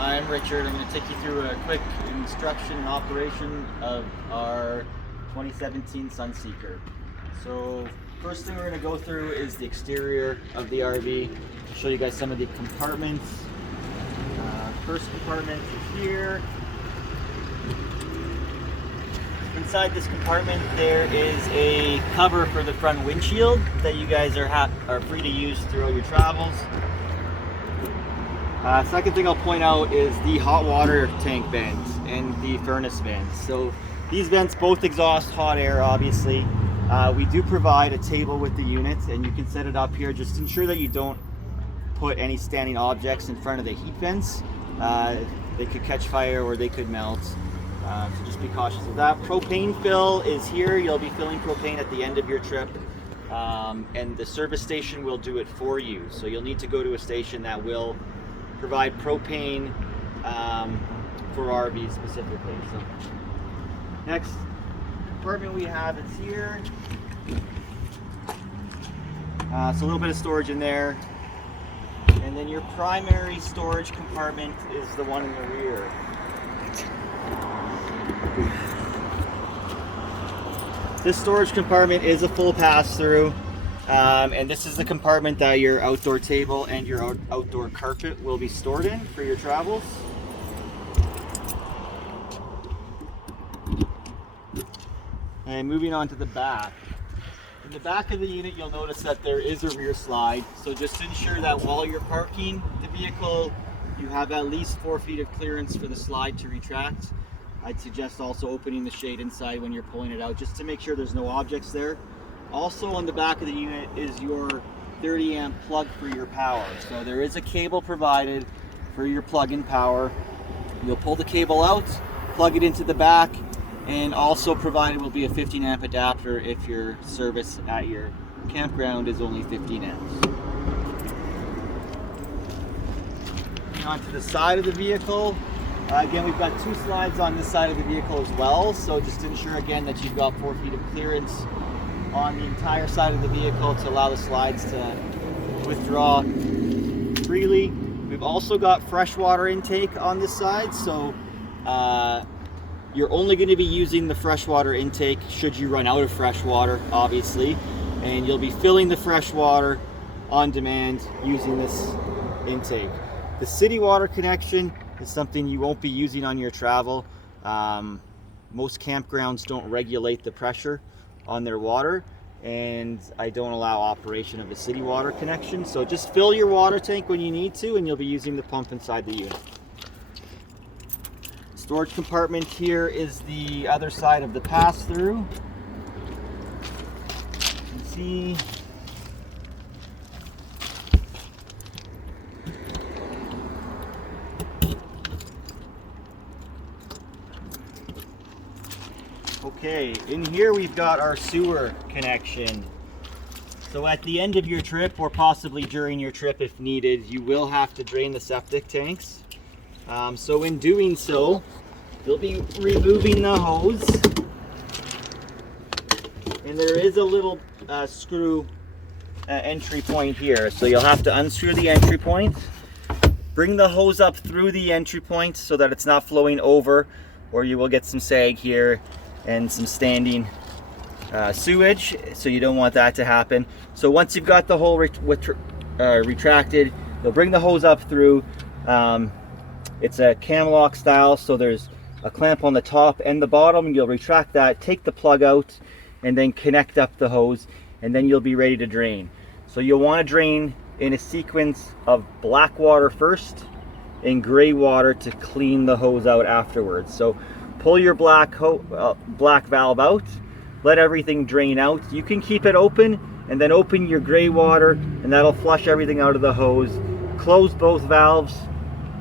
Hi, I'm Richard. I'm going to take you through a quick instruction and operation of our 2017 Sunseeker. So first thing we're going to go through is the exterior of the RV. I'll show you guys some of the compartments. First compartment is here. Inside this compartment there is a cover for the front windshield that you guys are free to use throughout your travels. Second thing I'll point out is the hot water tank vents and the furnace vents. So these vents both exhaust hot air, obviously. We do provide a table with the unit, and you can set it up here. Just ensure that you don't put any standing objects in front of the heat vents. They could catch fire or they could melt. So just be cautious of that. Propane fill is here. You'll be filling propane at the end of your trip. And the service station will do it for you. So you'll need to go to a station that will provide propane for RVs specifically. So next compartment we have is here. So a little bit of storage in there. And then your primary storage compartment is the one in the rear. This storage compartment is a full pass-through. And this is the compartment that your outdoor table and your outdoor carpet will be stored in for your travels. And moving on to the back. In the back of the unit, you'll notice that there is a rear slide. So just ensure that while you're parking the vehicle, you have at least 4 feet of clearance for the slide to retract. I'd suggest also opening the shade inside when you're pulling it out, just to make sure there's no objects there. Also on the back of the unit is your 30 amp plug for your power. So there is a cable provided for your plug-in power. You'll pull the cable out, plug it into the back, and also provided will be a 15 amp adapter if your service at your campground is only 15 amps. Moving on to the side of the vehicle. Again, we've got 2 slides on this side of the vehicle as well. So just ensure again that you've got 4 feet of clearance on the entire side of the vehicle to allow the slides to withdraw freely. We've also got freshwater intake on this side, so you're only going to be using the freshwater intake should you run out of fresh water, obviously, and you'll be filling the fresh water on demand using this intake. The city water connection is something you won't be using on your travel. Most campgrounds don't regulate the pressure on their water, and I don't allow operation of the city water connection. So just fill your water tank when you need to, and you'll be using the pump inside the unit. Storage compartment here is the other side of the pass-through. You can see okay, in here we've got our sewer connection. So at the end of your trip, or possibly during your trip if needed, you will have to drain the septic tanks. So in doing so, you'll be removing the hose. And there is a little screw entry point here. So you'll have to unscrew the entry point, bring the hose up through the entry point so that it's not flowing over, or you will get some sag here and some standing sewage, so you don't want that to happen. So once you've got the hole retracted, you'll bring the hose up through. It's a cam lock style, so there's a clamp on the top and the bottom, and you'll retract that, take the plug out, and then connect up the hose, and then you'll be ready to drain. So you'll want to drain in a sequence of black water first and gray water to clean the hose out afterwards. So pull your black valve out, let everything drain out. You can keep it open and then open your gray water, and that'll flush everything out of the hose. Close both valves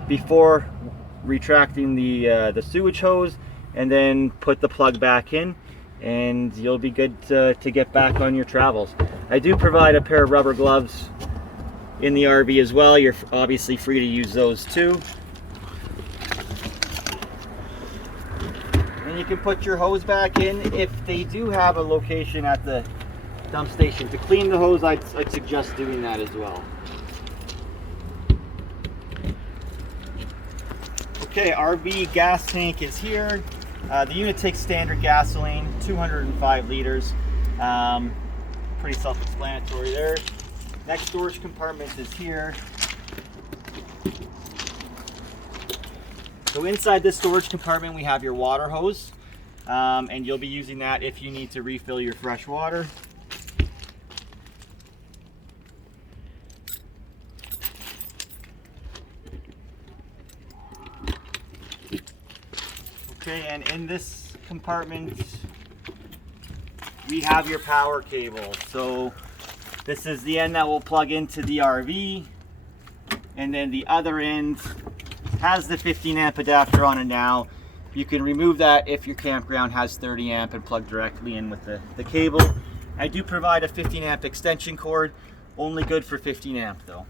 before retracting the sewage hose, and then put the plug back in, and you'll be good to get back on your travels. I do provide a pair of rubber gloves in the RV as well. You're obviously free to use those too. And you can put your hose back in. If they do have a location at the dump station to clean the hose, I'd suggest doing that as well. Okay, RV gas tank is here. The unit takes standard gasoline, 205 liters. Pretty self-explanatory there. Next storage compartment is here. So inside this storage compartment we have your water hose, and you'll be using that if you need to refill your fresh water. Okay, and in this compartment we have your power cable. So this is the end that will plug into the RV, and then the other end has the 15 amp adapter on it now. You can remove that if your campground has 30 amp and plug directly in with the cable. I do provide a 15 amp extension cord, only good for 15 amp though.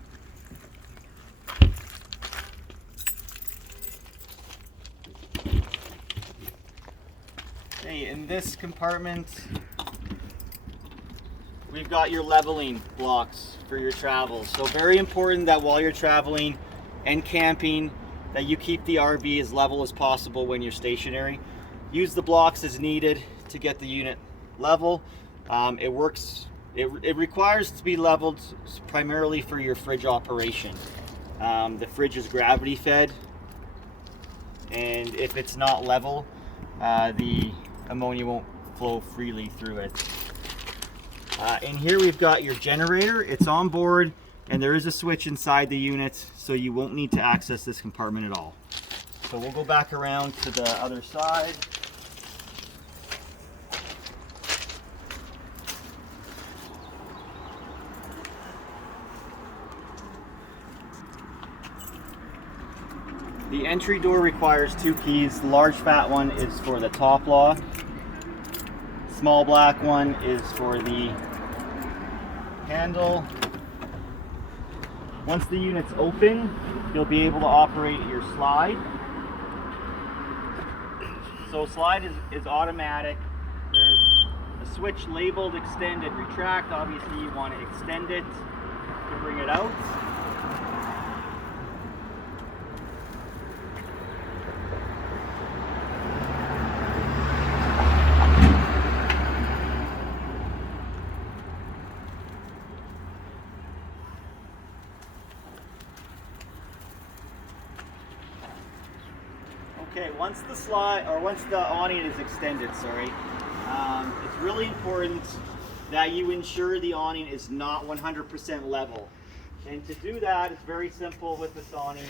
Okay, in this compartment we've got your leveling blocks for your travel. So very important that while you're traveling and camping that you keep the RV as level as possible when you're stationary. Use the blocks as needed to get the unit level. It requires to be leveled primarily for your fridge operation. The fridge is gravity fed, and if it's not level, the ammonia won't flow freely through it. In here we've got your generator. It's on board, and there is a switch inside the unit, so you won't need to access this compartment at all. So we'll go back around to the other side. The entry door requires 2 keys. The large fat one is for the top lock. Small black one is for the handle. Once the unit's open, you'll be able to operate your slide. So slide is automatic. There's a switch labeled extend and retract. Obviously you want to extend it to bring it out. Okay, once the awning is extended, it's really important that you ensure the awning is not 100% level. And to do that, it's very simple with this awning.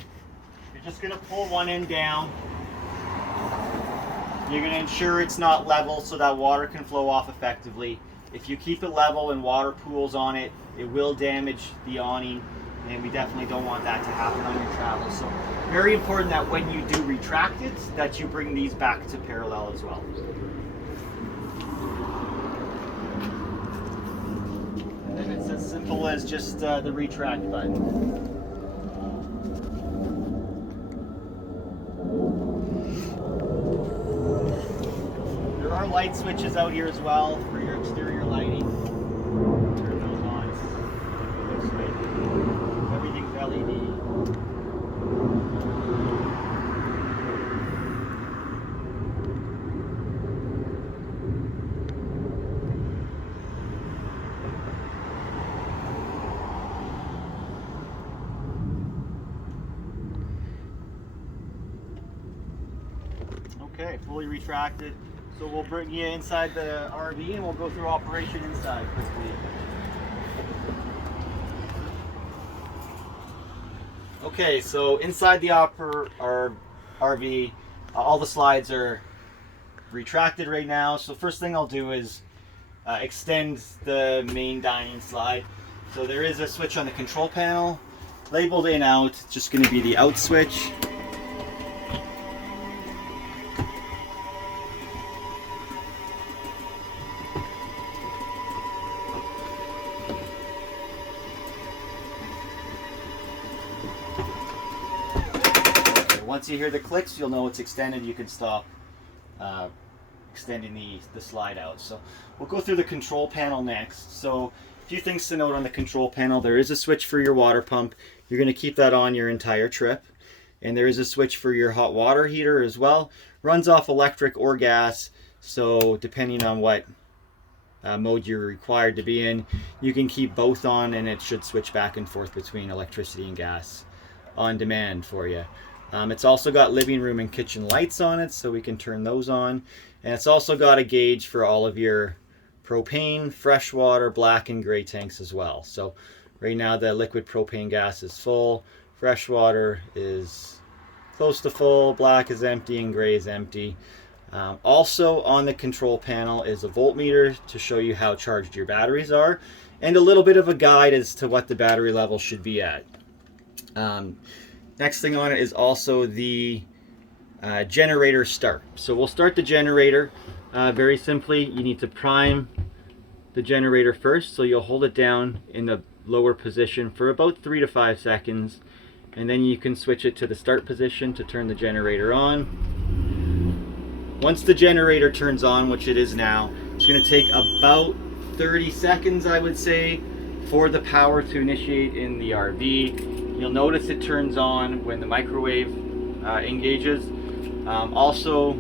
You're just going to pull one end down. You're going to ensure it's not level so that water can flow off effectively. If you keep it level and water pools on it, it will damage the awning, and we definitely don't want that to happen on your travels. So very important that when you do retract it, that you bring these back to parallel as well. And then it's as simple as just the retract button. There are light switches out here as well for your exterior lighting. Turn those on. Looks good. Everything's LED. Okay, fully retracted. So we'll bring you inside the RV and we'll go through operation inside quickly. Okay, so inside the RV, all the slides are retracted right now. So first thing I'll do is extend the main dining slide. So there is a switch on the control panel, labeled in out. It's just going to be the out switch. Once you hear the clicks, you'll know it's extended. You can stop extending the slide out. So we'll go through the control panel next. So a few things to note on the control panel. There is a switch for your water pump. You're going to keep that on your entire trip. And there is a switch for your hot water heater as well. Runs off electric or gas, so depending on what mode you're required to be in, you can keep both on, and it should switch back and forth between electricity and gas on demand for you. It's also got living room and kitchen lights on it, so we can turn those on. And it's also got a gauge for all of your propane, freshwater, black and gray tanks as well. So right now the liquid propane gas is full, freshwater is close to full, black is empty, and gray is empty. Also on the control panel is a voltmeter to show you how charged your batteries are, and a little bit of a guide as to what the battery level should be at. Next thing on it is also the generator start. So we'll start the generator very simply. You need to prime the generator first, so you'll hold it down in the lower position for about 3 to 5 seconds, and then you can switch it to the start position to turn the generator on. Once the generator turns on, which it is now, it's going to take about 30 seconds, I would say, for the power to initiate in the RV. You'll notice it turns on when the microwave engages. Also,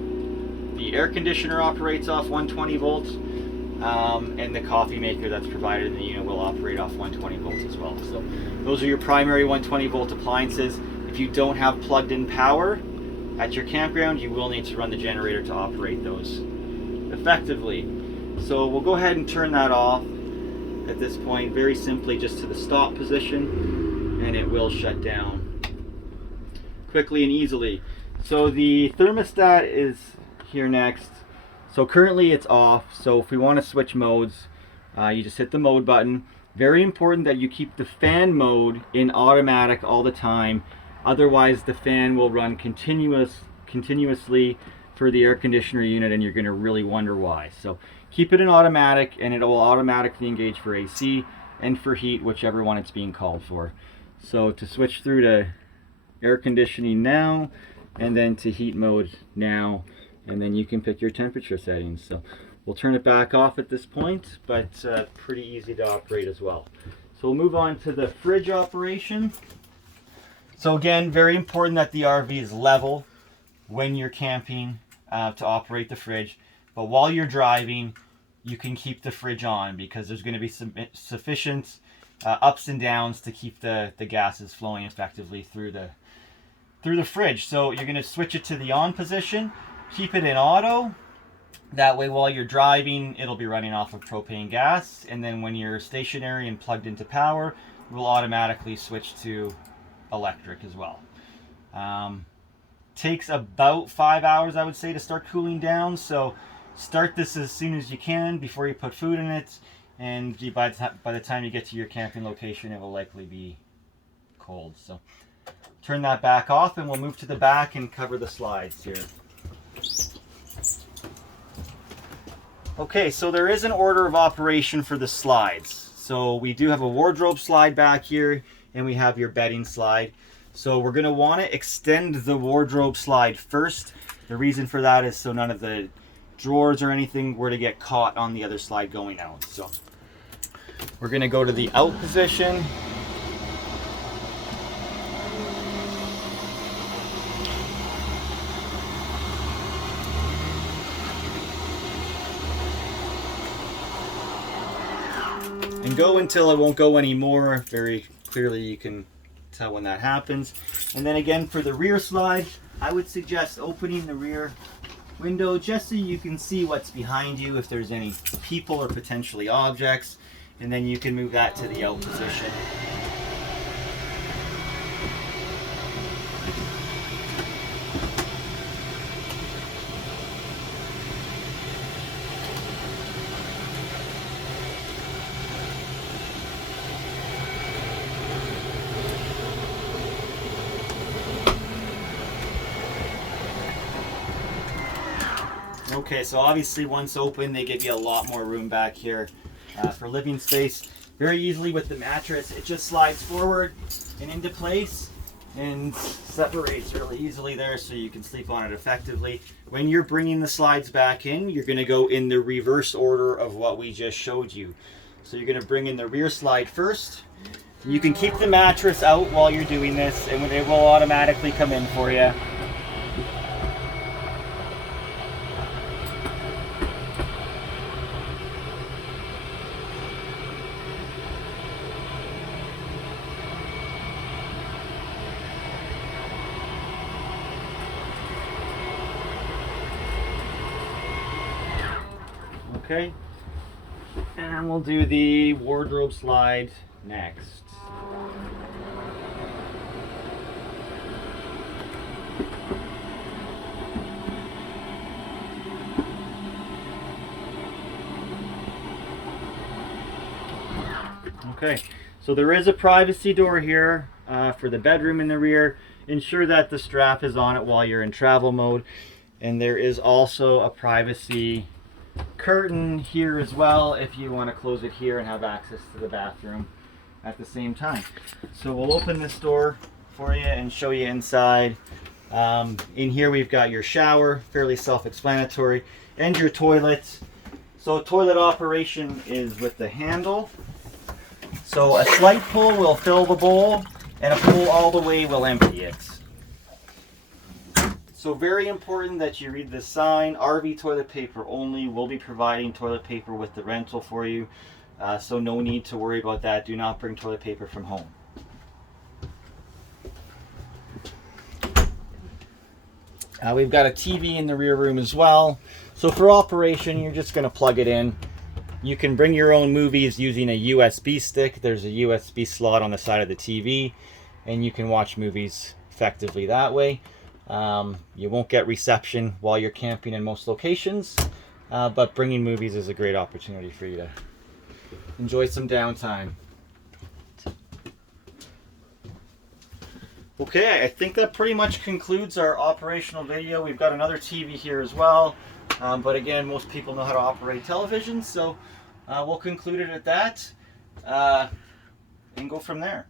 the air conditioner operates off 120 volts, and the coffee maker that's provided in the unit will operate off 120 volts as well. So those are your primary 120 volt appliances. If you don't have plugged in power at your campground, you will need to run the generator to operate those effectively. So we'll go ahead and turn that off at this point, very simply just to the stop position, and it will shut down quickly and easily. So the thermostat is here next. So currently it's off, so if we want to switch modes, you just hit the mode button. Very important that you keep the fan mode in automatic all the time, otherwise the fan will run continuously for the air conditioner unit, and you're going to really wonder why. So keep it in automatic, and it will automatically engage for AC and for heat, whichever one it's being called for. So to switch through to air conditioning now, and then to heat mode now, and then you can pick your temperature settings. So we'll turn it back off at this point, but pretty easy to operate as well. So we'll move on to the fridge operation. So again, very important that the RV is level when you're camping to operate the fridge. But while you're driving, you can keep the fridge on, because there's going to be sufficient ups and downs to keep the gases flowing effectively through the fridge. So you're going to switch it to the on position, keep it in auto. That way while you're driving, it'll be running off of propane gas, and then when you're stationary and plugged into power, it will automatically switch to electric as well. Takes about 5 hours, I would say, to start cooling down, so start this as soon as you can before you put food in it, and by the time you get to your camping location, it will likely be cold. So turn that back off, and we'll move to the back and cover the slides here. Okay, so there is an order of operation for the slides. So we do have a wardrobe slide back here, and we have your bedding slide. So we're going to want to extend the wardrobe slide first. The reason for that is so none of the drawers or anything were to get caught on the other slide going out. So we're going to go to the out position. And go until it won't go anymore. Very clearly you can tell when that happens. And then again for the rear slide, I would suggest opening the rear window just so you can see what's behind you, if there's any people or potentially objects, and then you can move that to the out position. Okay, so obviously once open, they give you a lot more room back here for living space. Very easily with the mattress, it just slides forward and into place and separates really easily there, so you can sleep on it effectively. When you're bringing the slides back in, you're going to go in the reverse order of what we just showed you. So you're going to bring in the rear slide first, You can keep the mattress out while you're doing this, and it will automatically come in for you. Okay, and we'll do the wardrobe slide next. Okay, so there is a privacy door here for the bedroom in the rear. Ensure that the strap is on it while you're in travel mode. And there is also a privacy curtain here as well if you want to close it here and have access to the bathroom at the same time. So we'll open this door for you and show you inside. In here we've got your shower, fairly self-explanatory, and your toilet. So toilet operation is with the handle. So a slight pull will fill the bowl, and a pull all the way will empty it. So very important that you read the sign. RV toilet paper only. We'll be providing toilet paper with the rental for you. So no need to worry about that. Do not bring toilet paper from home. We've got a TV in the rear room as well. So for operation, you're just going to plug it in. You can bring your own movies using a USB stick. There's a USB slot on the side of the TV, and you can watch movies effectively that way. You won't get reception while you're camping in most locations, but bringing movies is a great opportunity for you to enjoy some downtime. Okay, I think that pretty much concludes our operational video. We've got another TV here as well. But again, most people know how to operate television, so we'll conclude it at that and go from there.